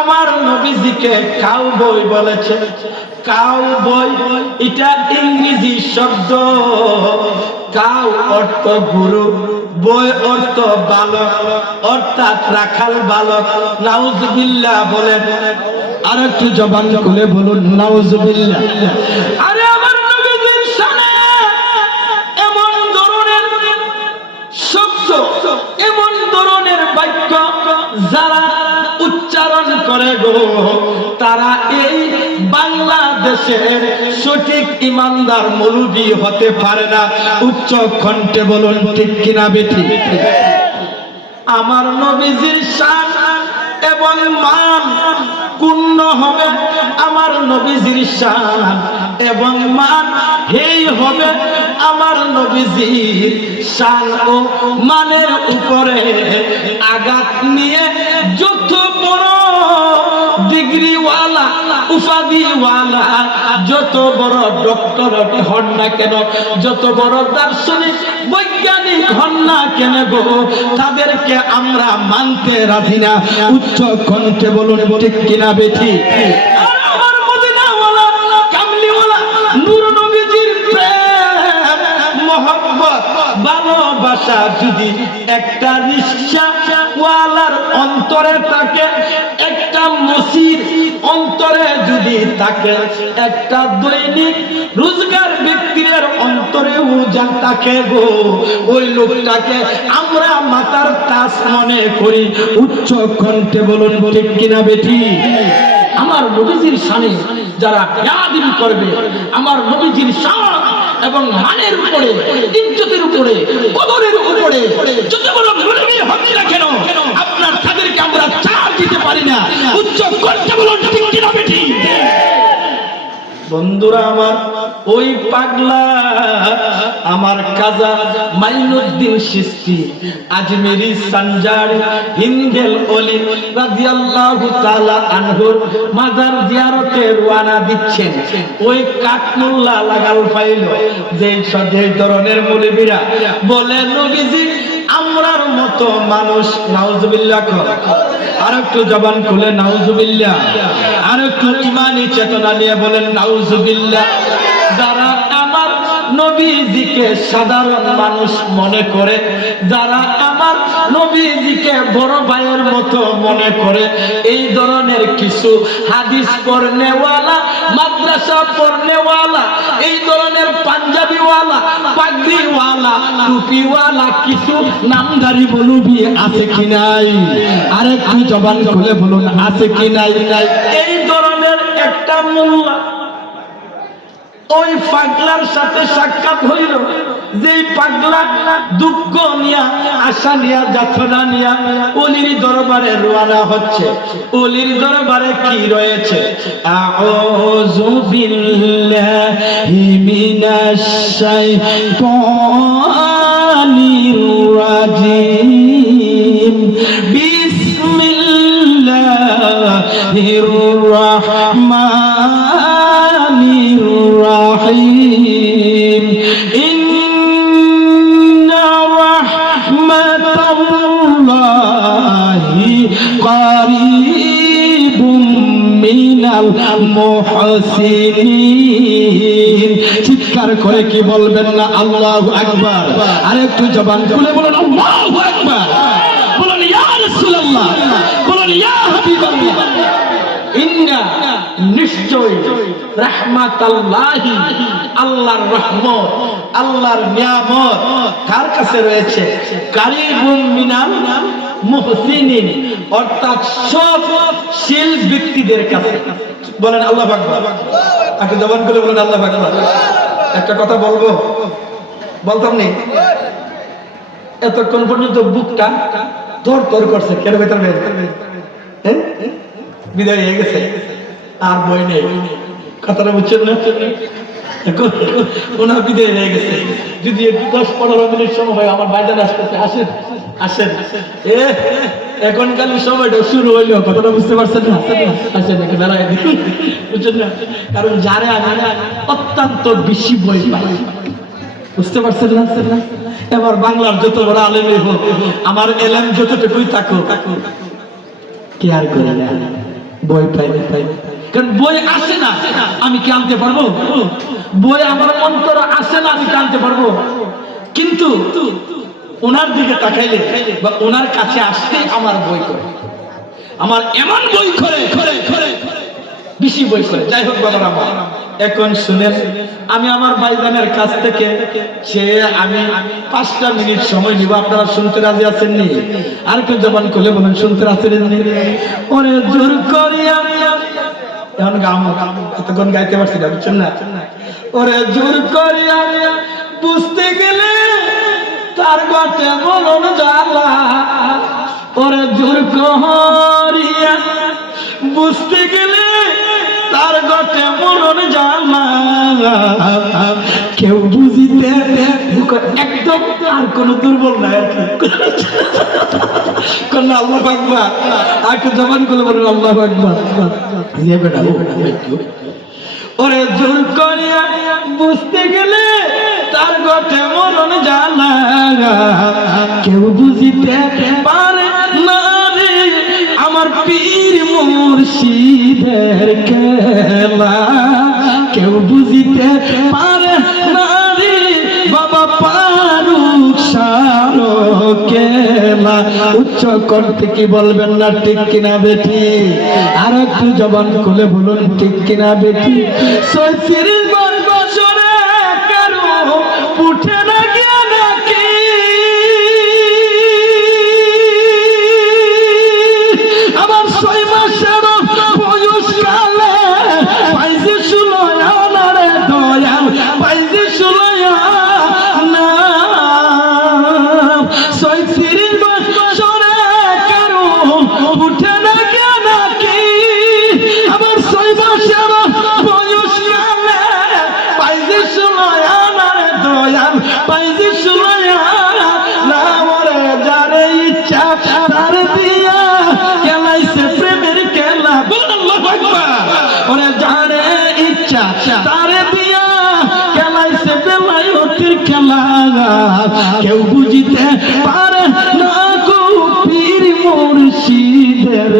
আমার নবীজিকে কাউবয় বলেছে। কাউবয় এটা ইংরেজি শব্দ। কাউ অর্থ গুরু, বয় অর্থ বালক, অর্থাৎ রাখাল বালক। নাউজুবিল্লাহ বলেন। আর একটু জবান খুলে বলুন নাউজুবিল্লাহ। আরে আমার নবীজির শানে এমন ধরনের শব্দ, এমন ধরনের বাক্য যারা উচ্চারণ করে গো, তারা এই বাংলাদেশের সঠিক ইমানদার মৌলবি হতে পারে না। উচ্চ কণ্ঠে বলুন ঠিক কিনা বেঠি? আমার নবীজির শান এবং মান পূর্ণ হবে। আমার নবীজির শান এবং মান এই হবে আমার নবীজির শান ও মানের উপরে আঘাত নিয়ে যত বড় ডিগ্রিওয়ালা, উপাধিওয়ালা, যত বড় ডক্টর হন না কেন, যত বড় দার্শনিক বৈজ্ঞানিক হন না কেন গো, তাদেরকে আমরা মানতে রাজি না। উচ্চ কণ্ঠে বলুন ঠিক কিনা বেঠি? আমার মদিনাওয়ালা, কামলিওয়ালা, নূর নবীজির প্রেম, মহব্বত, ভালোবাসা যদি একটা রিকশাওয়ালার অন্তরে থাকে, একটা মসজিদ অন্তরে যদি থাকে, একটা দৈনিক রোজগার ব্যক্তির অন্তরেও যা থাকে গো, ওই লোকটাকে আমরা মাতার তাজ মনে করি। উচ্চ কণ্ঠে বলুন ঠিক কিনা বেঠি? আমার নবীজির শানে যারা বেয়াদবি করবে, আমার নবীজির শান এবং মানের উপরে, ইজ্জতের উপরে, কদরের উপরে যত বড় মুলবি হন না কেন, আপনার তাদেরকে আমরা চার দিতে পারি না। উচ্চ কণ্ঠে বলুন ঠিক কিনা বেঠি? বন্ধুরা আমার, ওই পাগলা আমার কাজা মাইনুদ্দিন চিশতি আজমেরি সানজারি হিন্দেল ওলি রাদিয়াল্লাহু তাআলা আনহুর মাজার জিয়ারতে রওনা দিচ্ছেন। ওই কাকমুল্লা লাগাল পাইল যে ধরনের মৌলবীরা বলে নবীজি আমরার মতো মানুষ। নাউজুবিল্লাহ। আর একটু জবান খুলে নাউজুবিল্লাহ। আর একটু ইমানি চেতনা নিয়ে বলেন নাউজুবিল্লাহ। যারা আমার নবীজিকে সাধারণ মানুষ মনে করে, যারা আমার নবীজিকে বড় ভাইয়ের মতো মনে করে, এই ধরনের কিছু হাদিস পড়নেওয়ালা, মাদ্রাসা পড়নেওয়ালা, এই ধরনের পাঞ্জাবিওয়ালা, পাগড়িওয়ালা, টুপিওয়ালা কিছু নামধারী মৌলবি আছে কি নাই? আরেকটু জবান খুলে বলুন আছে কি নাই? এই ধরনের একটা মোল্লা ওই পাগলার সাথে সাক্ষাৎ হইল। যে পাগলা দুঃখ নিয়া, আশা নিয়া, যাতনা নিয়া ওলির দরবারে রওনা হচ্ছে। ওলির দরবারে কি রয়েছে? আউযু বিল্লাহি মিনাশ শাইতানির রাজিম। বিসমিল্লাহির রাহমানির রাহিম। ইন্না রাহমাতাল্লাহি কারীবুম মিনাল মুহসিনিন। চিৎকার করে কি বলবেন না আল্লাহু আকবার? আরেকটু জবান খুলে বলুন আল্লাহু আকবার। বলুন ইয়া রাসূলুল্লাহ, বলুন ইয়া হাবিবাল্লাহ। ইন্না নিশ্চয় রাহমাতাল্লাহি, আল্লাহর রহমত, আল্লাহর নিয়ামত কার কাছে রয়েছে? কারীবুম মিনাল মুহসিনিন, অর্থাৎ সৎশীল ব্যক্তিদের কাছে। বলেন আল্লাহু আকবার। আগে জবান করে বলেন আল্লাহু আকবার। একটা কথা বলবো, বলতাম নি, এতক্ষণ পর্যন্ত বুকটা ধর করছে কেন ভেতর বিদায় হয়ে গেছে, আর বই নেই। কথাটা বুঝছেন না? ওনার বিদায় হয়ে গেছে। যদি 10-15 মিনিট সময় হয়, আমার বাইরে আসতেছে, আসেন আসেন। এখনকার সময়টা শুরু হইলো, কথাটা বুঝতে পারছেন না? আসেন এখানে দাঁড়ায়, বুঝছেন না? কারণ যারে আমি অত্যন্ত বেশি বই পাই, বুঝতে পারছেন না? এবার বাংলার যত বড় আলেমই হোক, আমার এলেম যতটুকুই থাকুক, কেয়ার করে না। বই পাই কারণ বই আসে না, আমি কি আনতে পারবো? বই আমার অন্তর আসে না, আমি কি আনতে পারবো? কিন্তু ওনার দিকে তাকাইলে বা ওনার কাছে আসতে আমার বই করে, আমার এমন বই করে বেশি বই করে। যাই হোক বাবার আমার, এখন শুনেন, আমি আমার ভাইজানের কাছ থেকে আমি 5টা মিনিট সময় নিব। আপনারা শুনতে রাজি আছেন নি? আর কেউ জবান খুলে বলেন শুনতে রাজি নি? ওরে জোর করিয়া এখন গাম এতক্ষণ গাইতে পারছি না, বুঝছেন না? ওরে জোর করিয়া বুঝতে গেলে তার গটে মরণ জ্বালা, ওরে জোর করিয়া বুঝতে গেলে তার গটে মরণ জ্বালা, কেউ বুঝিতে একদম আর কোন দুর্বল নাই আর কি। আল্লাহু আকবার, আর একটু জবান করে বলেন আল্লাহু আকবার। ওরে জোর করিয়া বুঝতে গেলে তার গটে মরণ জ্বালা, কেউ বুঝিতে পারে না রে আমার পীর মুর্শিদের খেলা, কেউ বুঝিতে পারে না রে বাবা ফারুক শাহর খেলা। উচ্চ কণ্ঠে কি বলবেন না ঠিক কিনা বেটি? আর একটু জবান খুলে বলুন ঠিক কিনা বেটি? 36 বছরে কারো উঠে না জ্ঞান নাকি, আবার 6 মাসের বয়স কালে পাইছে সুলয়া না রে দয়াল, পাইছে সুলয়া না। 36 বছরে কারো উঠে না জ্ঞান নাকি, আবার 6 মাসের বয়স কালে পাইছে সুলয়া না রে দয়াল, পাইছে সুলয়া না। মরে যারে ইচ্ছা তার দিয়া খেলাইছে প্রেমের খেলা, আল্লাহু আকবার। ওরে যারে ইচ্ছা তার দিয়া খেলাইছে বেলায়েতের খেলা, কেউ বুঝিতে পারে না গো পীর মুর্শিদের